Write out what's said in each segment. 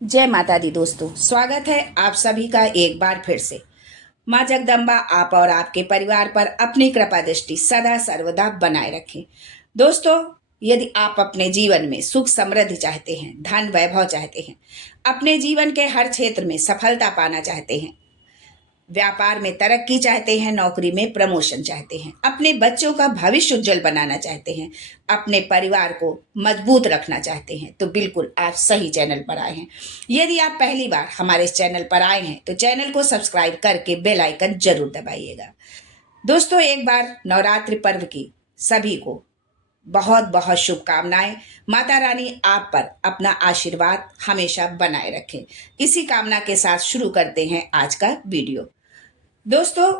जय माता दी दोस्तों, स्वागत है आप सभी का एक बार फिर से। माँ जगदम्बा आप और आपके परिवार पर अपनी कृपा दृष्टि सदा सर्वदा बनाए रखें। दोस्तों, यदि आप अपने जीवन में सुख समृद्धि चाहते हैं, धन वैभव चाहते हैं, अपने जीवन के हर क्षेत्र में सफलता पाना चाहते हैं, व्यापार में तरक्की चाहते हैं, नौकरी में प्रमोशन चाहते हैं, अपने बच्चों का भविष्य उज्जवल बनाना चाहते हैं, अपने परिवार को मजबूत रखना चाहते हैं, तो बिल्कुल आप सही चैनल पर आए हैं। यदि आप पहली बार हमारे इस चैनल पर आए हैं तो चैनल को सब्सक्राइब करके बेल आइकन जरूर दबाइएगा। दोस्तों, एक बार नवरात्रि पर्व की सभी को बहुत बहुत शुभकामनाएं। माता रानी आप पर अपना आशीर्वाद हमेशा बनाए रखें। इसी कामना के साथ शुरू करते हैं आज का वीडियो। दोस्तों,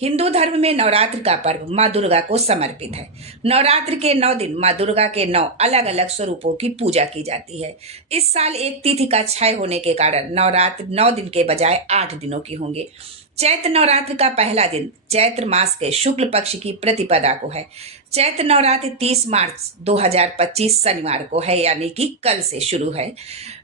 हिंदू धर्म में नवरात्र का पर्व माँ दुर्गा को समर्पित है। नवरात्र के 9 दिन माँ दुर्गा के 9 अलग अलग स्वरूपों की पूजा की जाती है। इस साल एक तिथि का क्षय होने के कारण नवरात्र 9 दिन के बजाय 8 दिनों की होंगे। चैत्र नवरात्र का पहला दिन चैत्र मास के शुक्ल पक्ष की प्रतिपदा को है। चैत्र नवरात्र 30 मार्च 2025 शनिवार को है, यानी कि कल से शुरू है।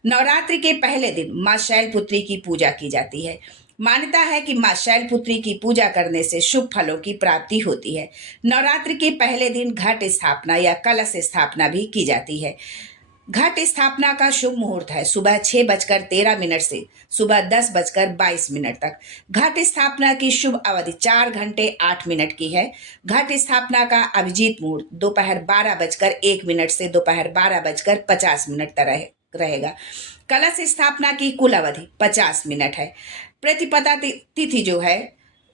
नवरात्रि के पहले दिन माँ शैलपुत्री की पूजा की जाती है। मान्यता है कि मां शैलपुत्री की पूजा करने से शुभ फलों की प्राप्ति होती है। नवरात्रि के पहले दिन घट स्थापना या कलश स्थापना भी की जाती है। घट स्थापना का शुभ मुहूर्त है सुबह 6:13 से सुबह 10:22 तक। घट स्थापना की शुभ अवधि 4 घंटे 8 मिनट की है। घट स्थापना का अभिजीत मुहूर्त दोपहर 12:01 से दोपहर 12:50 तक रहेगा। कलश स्थापना की कुल अवधि 50 मिनट है। प्रतिपदा तिथि जो है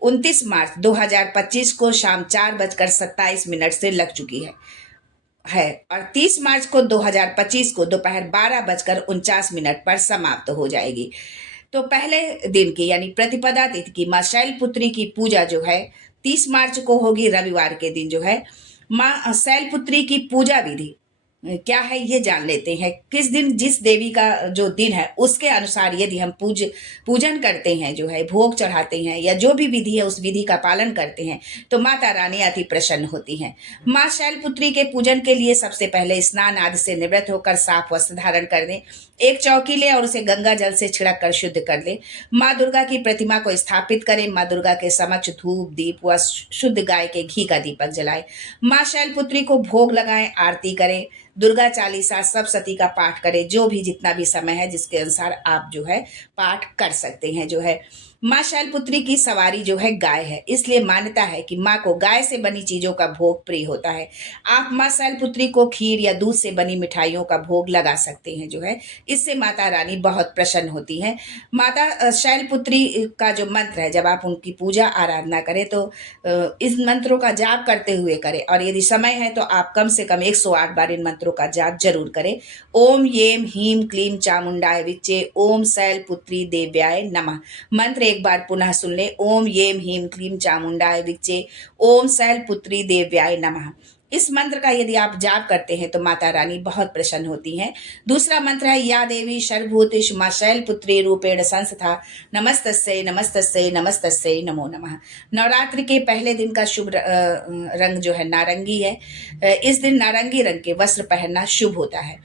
29 मार्च 2025 को शाम 4:27 से लग चुकी है और 30 मार्च को 2025 को दोपहर 12:49 पर समाप्त हो जाएगी। तो पहले दिन की यानी प्रतिपदा तिथि की माँ शैलपुत्री की पूजा जो है 30 मार्च को होगी। रविवार के दिन जो है माँ शैलपुत्री की पूजा विधि क्या है ये जान लेते हैं। किस दिन जिस देवी का जो दिन है उसके अनुसार यदि हम पूजन करते हैं, जो है भोग चढ़ाते हैं या जो भी विधि है उस विधि का पालन करते हैं तो माता रानी अति प्रसन्न होती हैं। माँ शैलपुत्री के पूजन के लिए सबसे पहले स्नान आदि से निवृत्त होकर साफ वस्त्र धारण कर दें। एक चौकी ले और उसे गंगा जल से छिड़क कर शुद्ध कर ले। माँ दुर्गा की प्रतिमा को स्थापित करें। माँ दुर्गा के समक्ष धूप दीप व शुद्ध गाय के घी का दीपक जलाएं। माँ शैलपुत्री को भोग लगाएं, आरती करें, दुर्गा चालीसा सप्तशती का पाठ करें। जो भी जितना भी समय है जिसके अनुसार आप जो है पाठ कर सकते हैं। जो है माँ शैलपुत्री की सवारी जो है गाय है, इसलिए मान्यता है कि माँ को गाय से बनी चीजों का भोग प्रिय होता है। आप माँ शैलपुत्री को खीर या दूध से बनी मिठाइयों का भोग लगा सकते हैं। जो है इससे माता रानी बहुत प्रसन्न होती हैं। माता शैलपुत्री का जो मंत्र है, जब आप उनकी पूजा आराधना करें तो इस मंत्रों का जाप करते हुए करें और यदि समय है तो आप कम से कम 108 बार इन मंत्रों का जाप जरूर करें। ओम येम हीम क्लीम चामुंडाय विच्चे ओम शैलपुत्री देव्याय नमः। मंत्र एक बार पुनः सुन ले। ओम येम हीम क्लीम चामुंडाय विच्चे ओम शैलपुत्री देव्याय नमः। इस मंत्र का यदि आप जाप करते हैं तो माता रानी बहुत प्रसन्न होती हैं। दूसरा मंत्र है या देवी सर्वभूतेषु मां शैलपुत्री रूपेण संस्था नमस्तस्यै नमस्तस्यै नमस्तस्यै नमो नमः। नवरात्रि के पहले दिन का शुभ रंग जो है नारंगी है। इस दिन नारंगी रंग के वस्त्र पहनना शुभ होता है।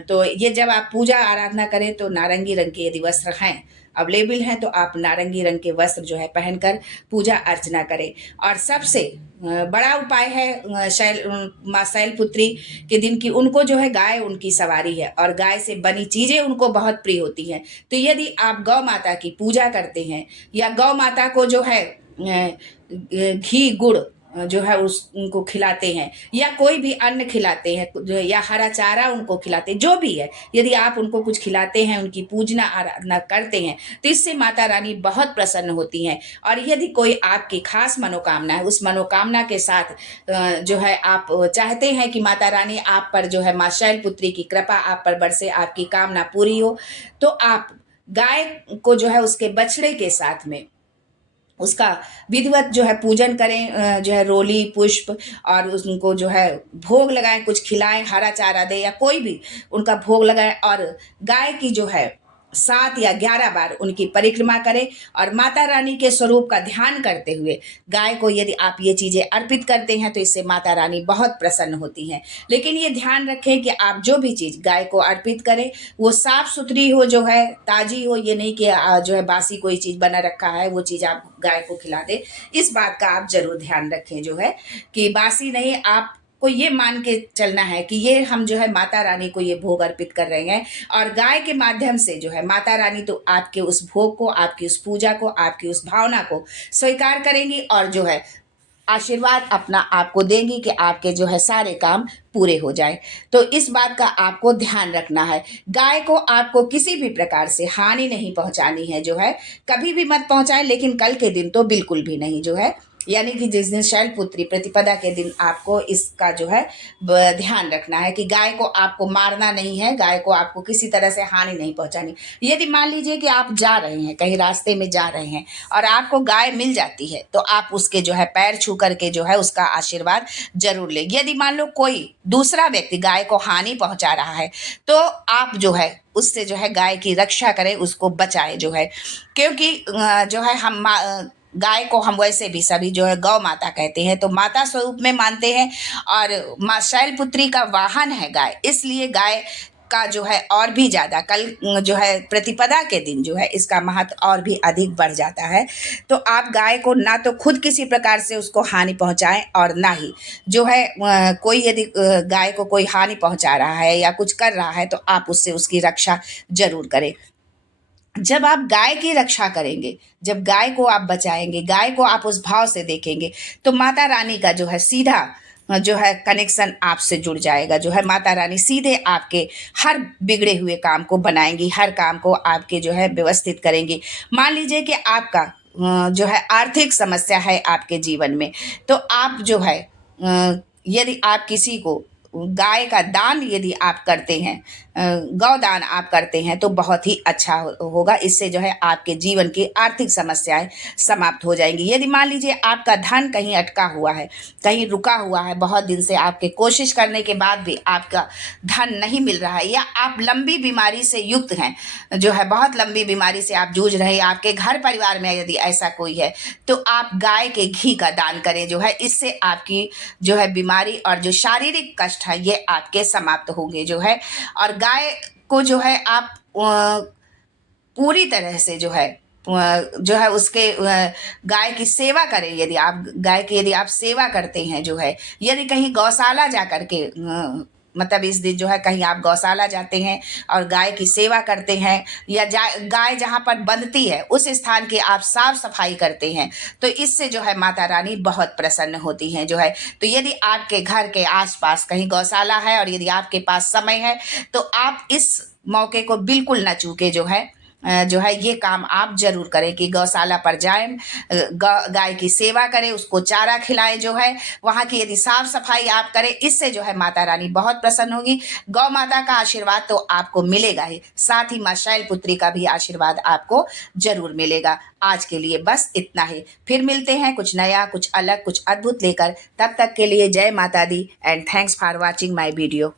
तो ये जब आप पूजा आराधना करें तो नारंगी रंग के यदि वस्त्र हैं अवेलेबल हैं तो आप नारंगी रंग के वस्त्र जो है पहनकर पूजा अर्चना करें। और सबसे बड़ा उपाय है माँ शैलपुत्री के दिन की, उनको जो है गाय उनकी सवारी है और गाय से बनी चीजें उनको बहुत प्रिय होती हैं। तो यदि आप गौ माता की पूजा करते हैं या गौ माता को जो है घी गुड़ जो है उनको खिलाते हैं या कोई भी अन्न खिलाते हैं या हरा चारा उनको खिलाते हैं, जो भी है, यदि आप उनको कुछ खिलाते हैं, उनकी पूजना आराधना करते हैं तो इससे माता रानी बहुत प्रसन्न होती हैं। और यदि कोई आपकी खास मनोकामना है, उस मनोकामना के साथ जो है आप चाहते हैं कि माता रानी आप पर जो है माँ शैलपुत्री की कृपा आप पर बरसे, आपकी कामना पूरी हो, तो आप गाय को जो है उसके बछड़े के साथ में उसका विधिवत जो है पूजन करें। जो है रोली पुष्प और उनको जो है भोग लगाएं, कुछ खिलाएं, हरा चारा दें या कोई भी उनका भोग लगाएं और गाय की जो है 7 या 11 बार उनकी परिक्रमा करें और माता रानी के स्वरूप का ध्यान करते हुए गाय को यदि आप ये चीज़ें अर्पित करते हैं तो इससे माता रानी बहुत प्रसन्न होती हैं। लेकिन ये ध्यान रखें कि आप जो भी चीज़ गाय को अर्पित करें वो साफ सुथरी हो, जो है ताजी हो। ये नहीं कि जो है बासी कोई चीज़ बना रखा है वो चीज़ आप गाय को खिला दें। इस बात का आप जरूर ध्यान रखें, जो है कि बासी नहीं, आप को ये मान के चलना है कि ये हम जो है माता रानी को ये भोग अर्पित कर रहे हैं और गाय के माध्यम से जो है माता रानी तो आपके उस भोग को, आपकी उस पूजा को, आपकी उस भावना को स्वीकार करेंगी और जो है आशीर्वाद अपना आपको देंगी कि आपके जो है सारे काम पूरे हो जाए। तो इस बात का आपको ध्यान रखना है। गाय को आपको किसी भी प्रकार से हानि नहीं पहुंचानी है, जो है कभी भी मत पहुंचाएं, लेकिन कल के दिन तो बिल्कुल भी नहीं, जो है यानी कि जिस दिन शैलपुत्री प्रतिपदा के दिन आपको इसका जो है ध्यान रखना है कि गाय को आपको मारना नहीं है, गाय को आपको किसी तरह से हानि नहीं पहुंचानी। यदि मान लीजिए कि आप जा रहे हैं, कहीं रास्ते में जा रहे हैं और आपको गाय मिल जाती है तो आप उसके जो है पैर छू करके जो है उसका आशीर्वाद जरूर लें। यदि मान लो कोई दूसरा व्यक्ति गाय को हानि पहुंचा रहा है तो आप जो है उससे जो है गाय की रक्षा करें, उसको बचाएं, जो है क्योंकि जो है हम गाय को हम वैसे भी सभी जो है गौ माता कहते हैं, तो माता स्वरूप में मानते हैं और माँ शैलपुत्री का वाहन है गाय, इसलिए गाय का जो है और भी ज़्यादा कल जो है प्रतिपदा के दिन जो है इसका महत्व और भी अधिक बढ़ जाता है। तो आप गाय को ना तो खुद किसी प्रकार से उसको हानि पहुंचाएं और ना ही जो है कोई यदि गाय को कोई हानि पहुंचा रहा है या कुछ कर रहा है तो आप उससे उसकी रक्षा जरूर करें। जब आप गाय की रक्षा करेंगे, जब गाय को आप बचाएंगे, गाय को आप उस भाव से देखेंगे तो माता रानी का जो है सीधा जो है कनेक्शन आपसे जुड़ जाएगा। जो है माता रानी सीधे आपके हर बिगड़े हुए काम को बनाएंगी, हर काम को आपके जो है व्यवस्थित करेंगी। मान लीजिए कि आपका जो है आर्थिक समस्या है आपके जीवन में, तो आप जो है यदि आप किसी को गाय का दान यदि आप करते हैं, गौदान आप करते हैं तो बहुत ही अच्छा होगा। इससे जो है आपके जीवन की आर्थिक समस्याएं समाप्त हो जाएंगी। यदि मान लीजिए आपका धन कहीं अटका हुआ है, कहीं रुका हुआ है, बहुत दिन से आपके कोशिश करने के बाद भी आपका धन नहीं मिल रहा है, या आप लंबी बीमारी से युक्त हैं, जो है बहुत लंबी बीमारी से आप जूझ रहे हैं, आपके घर परिवार में यदि ऐसा कोई है तो आप गाय के घी का दान करें। जो है इससे आपकी जो है बीमारी और जो शारीरिक कष्ट है ये आपके समाप्त होंगे। जो है और गाय को जो है आप पूरी तरह से जो है उसके गाय की सेवा करें। यदि आप गाय की यदि आप सेवा करते हैं, जो है यदि कहीं गौशाला जा कर के मतलब इस दिन जो है कहीं आप गौशाला जाते हैं और गाय की सेवा करते हैं, या गाय जहाँ पर बंधती है उस स्थान की आप साफ सफाई करते हैं, तो इससे जो है माता रानी बहुत प्रसन्न होती हैं। जो है तो यदि आपके घर के आसपास कहीं गौशाला है और यदि आपके पास समय है तो आप इस मौके को बिल्कुल न चूके। जो है ये काम आप जरूर करें कि गौशाला पर जाएं, गाय की सेवा करें, उसको चारा खिलाएं, जो है वहाँ की यदि साफ सफाई आप करें, इससे जो है माता रानी बहुत प्रसन्न होगी। गौ माता का आशीर्वाद तो आपको मिलेगा ही, साथ ही माँ शैलपुत्री का भी आशीर्वाद आपको जरूर मिलेगा। आज के लिए बस इतना ही, फिर मिलते हैं कुछ नया, कुछ अलग, कुछ अद्भुत लेकर। तब तक के लिए जय माता दी and thanks for watching my video.